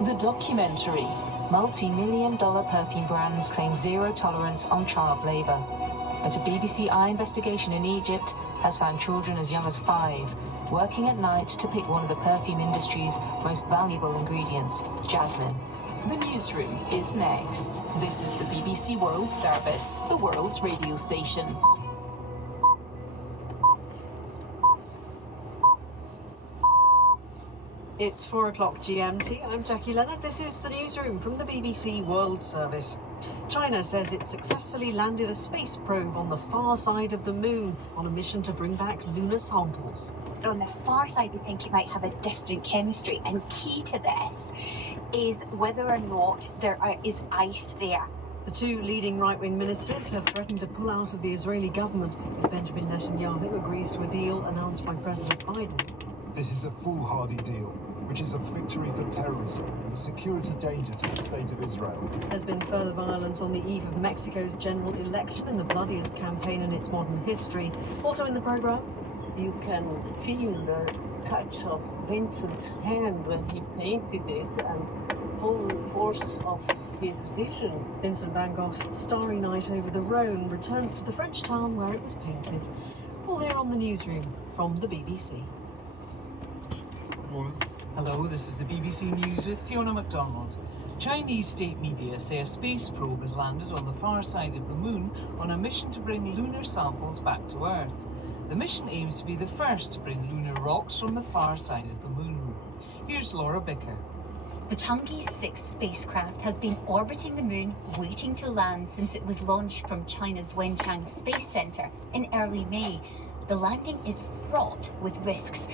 the documentary. Multi-million-dollar perfume brands claim zero tolerance on child labour. But a BBC Eye investigation in Egypt has found children as young as 5 working at night to pick one of the perfume industry's most valuable ingredients, jasmine. The newsroom is next. This is the BBC World Service, the world's radio station. It's 4 o'clock GMT. I'm Jackie Leonard. This is the newsroom from the BBC World Service. China says it successfully landed a space probe on the far side of the moon on a mission to bring back lunar samples. On the far side, we think it might have a different chemistry, and key to this is whether or not there is ice there. The 2 leading right-wing ministers have threatened to pull out of the Israeli government if Benjamin Netanyahu agrees to a deal announced by President Biden. This is a foolhardy deal. which is a victory for terrorism and a security danger to the state of Israel. There's been further violence on the eve of Mexico's general election in the bloodiest campaign in its modern history. Also in the programme, you can feel the touch of Vincent's hand when he painted it and full force of his vision. Vincent van Gogh's Starry Night over the Rhone returns to the French town where it was painted. All here on the newsroom from the BBC. Hello, this is the BBC News with Fiona MacDonald. Chinese state media say a space probe has landed on the far side of the moon on a mission to bring lunar samples back to Earth. The mission aims to be the first to bring lunar rocks from the far side of the moon. Here's Laura Bicker. The Chang'e 6 spacecraft has been orbiting the moon, waiting to land since it was launched from China's Wenchang Space Center in early May. The landing is fraught with risks